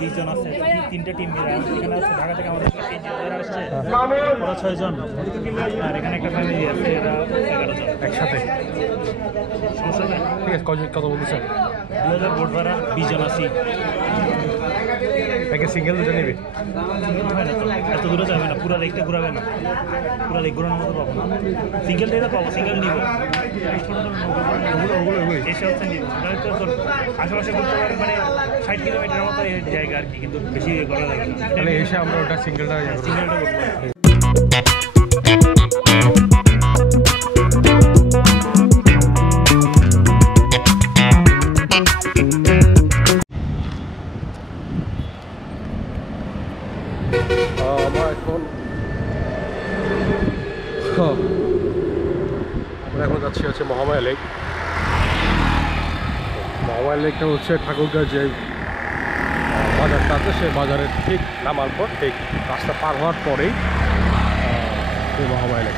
20 জন আছে, 3টে টিম মিলে এখানে আছে। ঢাকা থেকে আমাদের 3 জন আসছে, ওরা 6 জন, আর এখানে একটা ফ্যামিলি আছে, এরা 11 জন একসাথে। সমস্যা নেই। ঠিক আছে, কত বলতেছেন? 2000 ভোট ভাড়া, 20 জন আছি। একে সিঙ্গেল দুটো নেবে? এত দূরে যাবে না, পুরো লেকটা ঘুরাবে না, পুরো লেক ঘুরানোর মতো পাবো না। সিঙ্গেল দিয়ে পাবো, সিঙ্গেল নিব, এসে হচ্ছে নিব। তোর আশেপাশে ঘুরতে পারে, মানে 60 কিলোমিটারের মতো জায়গা আর কি, কিন্তু বেশি করা যাবে না। তাহলে এসে আমরা ওটা সিঙ্গেলটা করবো। আমরা এখন যাচ্ছি হচ্ছে মহামায়া লেক। মহামায়া লেকটা হচ্ছে ঠাকুরগাঁও যে বাজারটা আছে, সেই বাজারের ঠিক নামার পর, ঠিক রাস্তা পার হওয়ার পরেই এই মহামায়া লেক।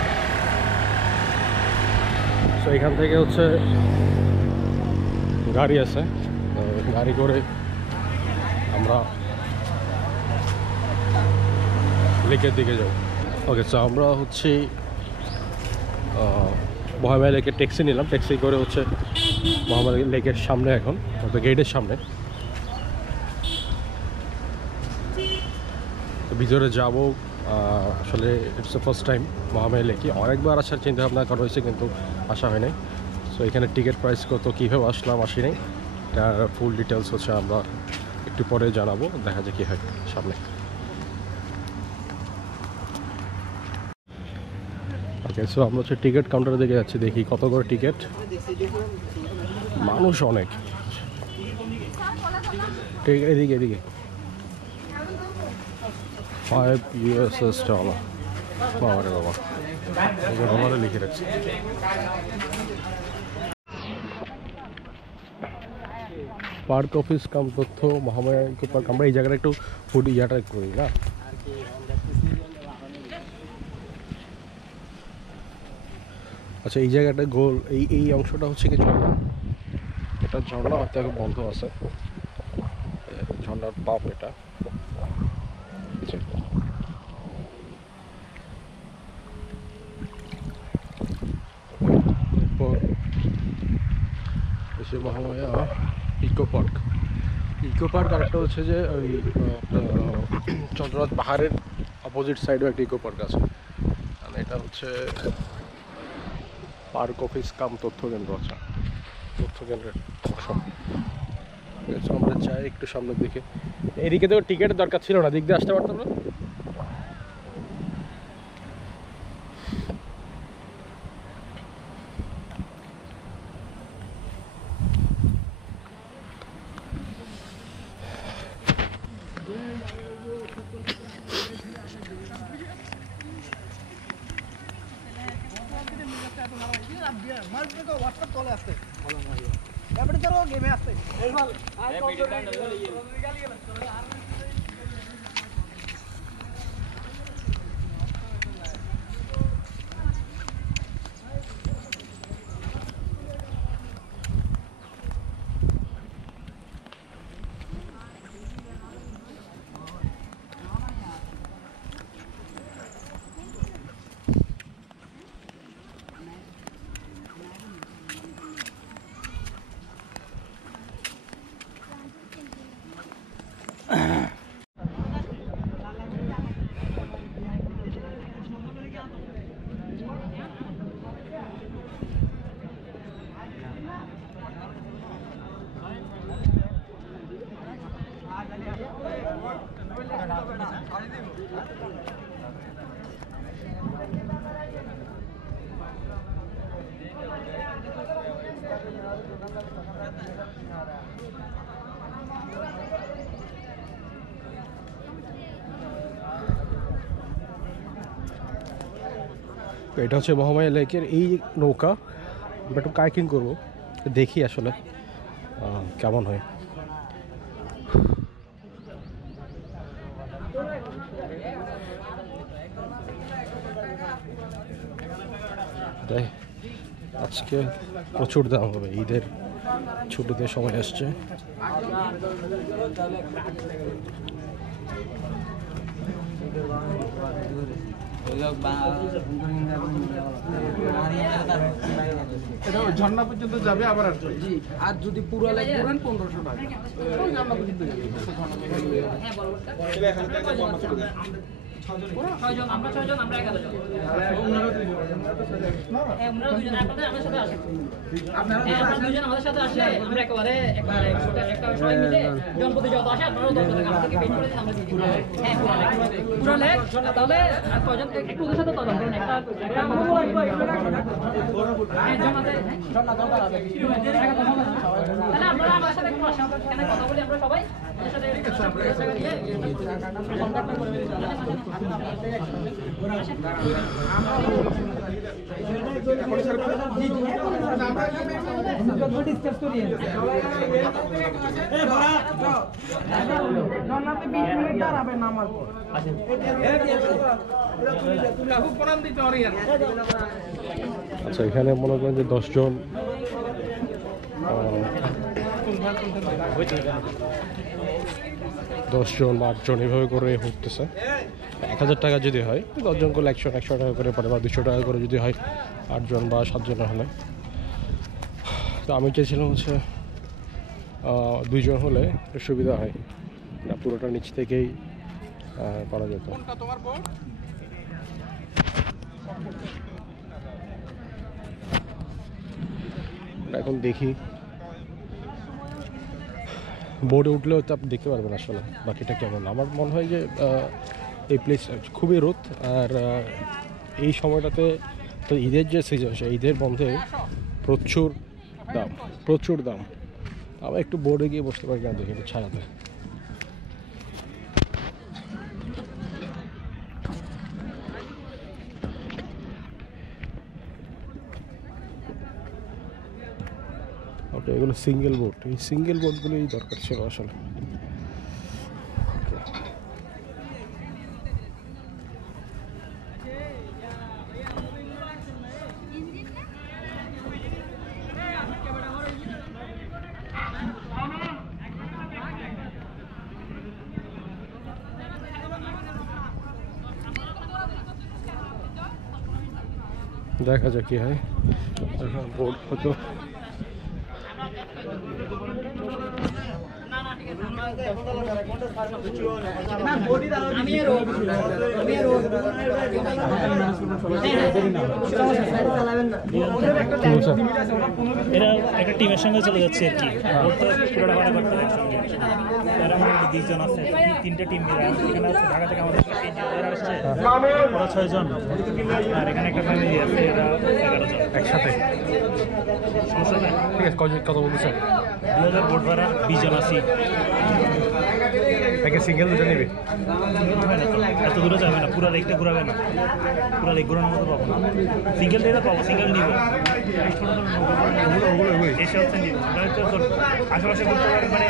তো এখান থেকে হচ্ছে গাড়ি আছে, গাড়ি করে আমরা লেকের দিকে যাব। ওকে, তো আমরা হচ্ছে মহামায়া লেকের ট্যাক্সি নিলাম, ট্যাক্সি করে হচ্ছে মহামায়া লেকের সামনে, এখন গেটের সামনে ভিতরে যাব। আসলে it's the first time Mahamaya লেকে। অনেকবার আসার চিন্তা ভাবনা করা হয়েছে, কিন্তু আসা হয় নাই। সো এখানে টিকিট প্রাইস কত, কীভাবে আসলাম আসি নাই, তার ফুল ডিটেলস হচ্ছে আমরা একটু পরে জানাবো। দেখা যায় কী হয় সামনে। ওকে, সো আমরা হচ্ছে টিকিট কাউন্টারে দিকে যাচ্ছি, দেখি কত করে টিকিট। মানুষ অনেক, এদিকে এদিকে $5 বাবা রে বাবা, বাবারে লিখে রাখছি। পার্ক অফিস কাম তথ্য মহামায়া ইকো পার্ক। আমরা এই জায়গাটা একটু ফুড ইয়াটা করি না। আচ্ছা, এই জায়গাটা গোল, এই অংশটা হচ্ছে কি ঝর্ণা। এটা ঝর্ণা হয়তো এখন বন্ধ আছে, ঝর্ণার টপ এটা। Mahamaya eco park. Eco park আরেকটা হচ্ছে যে ওই চন্দ্রনাথ পাহাড়ের অপোজিট সাইডেও একটা ইকো পার্ক আছে। আর এটা হচ্ছে পার্ক অফিস কাম তথ্য কেন্দ্র। আচ্ছা, তথ্য কেন্দ্রের অংশ। আমরা যাই একটু সামনের দিকে। এদিকে তো টিকিটের দরকার ছিল না, দিক দিয়ে আসতে পারতাম না। এটা হচ্ছে মহামায়া লেকের এই নৌকা। আমরা একটু কাইকিং করবো, দেখি আসলে কেমন হয়। আজকে প্রচুর দাম হবে, ঈদের ছুটিতে সময় আসছে। ঝর্ণা পর্যন্ত যাবে আবার আসবে। জি, আর যদি পুরো লাগে 1500 টাকা ওই ঝর্ণা পর্যন্ত যাবে। আমরা 6 জন আমরা 11 জন। আমরা দুজন আপনাদের আমাদের সাথে আসে। আপনারা দুজন আমাদের সাথে আসে আমরা একবারে একটা সবাই মিলে জনপতি যত আসে আপনারা 10 জন আমাদেরকে পেইন্ট করে আমরা দিই। হ্যাঁ পুরো লেগ তাহলে আর কয়জন একটু ওদের সাথে তদন্ত করুন একটা হ্যাঁ জমাতে জমা দরকার আছে তাহলে আপনারা আমার সাথে একটু আসেন এখানে কথা বলি আমরা সবাই আমাদের সাথে টাকা দিয়ে কন্টাক্ট করে আচ্ছা এখানে মনে করেন যে 10 জন 10 জন 8 জন এভাবে করে উঠতেছে। 1000 টাকা যদি হয় 10 জন করলে 100 টাকা করে পড়ে বা 200 টাকা করে যদি হয় 8 জন বা 7 জন হলে। তো আমি চেয়েছিলাম হচ্ছে 2 জন হলে একটু সুবিধা হয়, না পুরোটা নিচ থেকেই করা যেত। এখন দেখি বোর্ডে উঠলেও তো আপনি দেখতে পারবেন আসলে বাকিটা কেমন। আমার মনে হয় যে এই প্লেস খুবই রোদ, আর এই সময়টাতে তো ঈদের যে সিজন সে ঈদের বন্ধে প্রচুর দাম। আবার একটু বোর্ডে গিয়ে বসতে পারি কেন দেখি একটু ছাড়াতে। ওকে, এগুলো সিঙ্গেল বোর্ড, এই সিঙ্গেল বোর্ডগুলোই দরকার ছিল আসলে। দেখা যাক কি হয়। বোর্ড হয়তো এরা একটা টিমের সঙ্গে চলে যাচ্ছে আর কি, পুরোটা ভাড়া করতে হবে একসঙ্গে। এরা আমার 20 জন আছে, 3টে টিম মিলে এখানে আছে। ঢাকা থেকে আমাদের 3 জন এরা আসছে, ওরা 6 জন, আর এখানে একটা ফ্যামিলি আছে, এরা 11 জন একসাথে। সমস্যা নেই। ঠিক আছে, কত বলতেছেন? 2000 বোর্ড ভাড়া, 20 জন আছি। সিঙ্গেল দুটো নেবে? এত দূরে যাবে না, পুরো লেকটা ঘুরাবে না, পুরো লেক ঘুরানোর মতো পাবো না। সিঙ্গেল দিয়ে পাবো, সিঙ্গেল নিব এসে হচ্ছে নিব। আশেপাশে ঘুরতে পারে মানে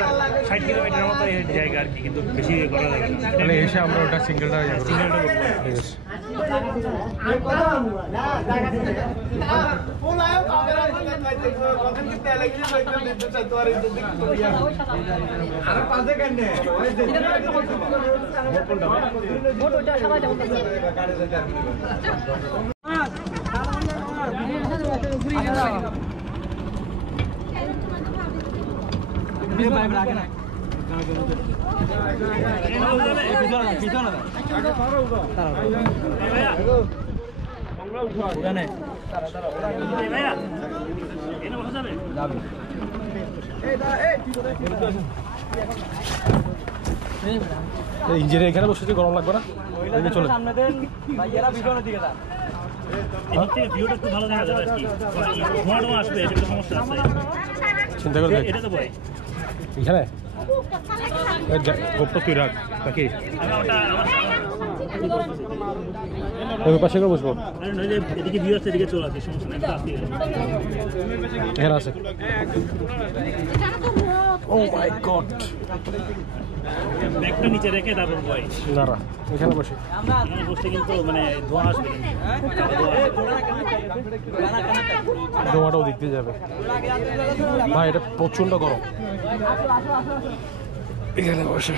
60 কিলোমিটারের মতো জায়গা আর কি, কিন্তু বেশি করা যাবে না। তাহলে এসে আমরা ওটা সিঙ্গেলটা করবো। ঠিক আছে। ইঞ্জিনে এখানে বসেছি, গরম লাগবে না? চলে ভিউটা একটু ভালো দেখা যাবে আর কি, ধোঁয়া আসবে, এটা একটা সমস্যা আছে। চিন্তা করে এটা তো ভয় এখানে গোপটা তুই রাখ নাকি ওই পাশে করে বসবো? এদিকে ভিউ আছে, এদিকে চলে আসে, সমস্যা নেই। এখানে আছে। ও মাই গড, ব্যাগটা নিচে রেখে তারপর বয় দাঁড়া এখানে বসে। এখানে বসতে কিন্তু মানে ধোঁয়া আসবে, ধোঁয়াটাও দিক দিয়ে যাবে। ভাই এটা প্রচণ্ড গরম। এখানে বসে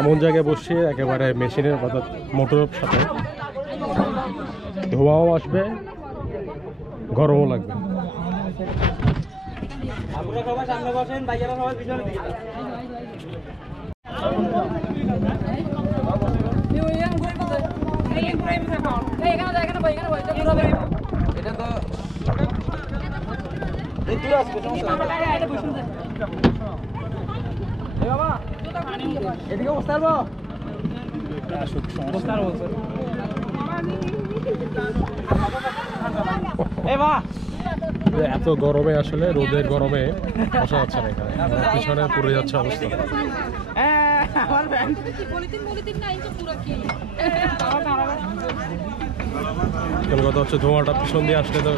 এমন জায়গায় বসে একেবারে মেশিনের অর্থাৎ মোটরের সাথে ধোঁয়াও আসবে, গরমও লাগবে। এত গরমে আসলে রোদের গরমে বসা যাচ্ছে না, এখানে পিছনে পুড়ে যাচ্ছে অবস্থা। কথা হচ্ছে ধোঁয়াটা পিছন দিয়ে আসলে তো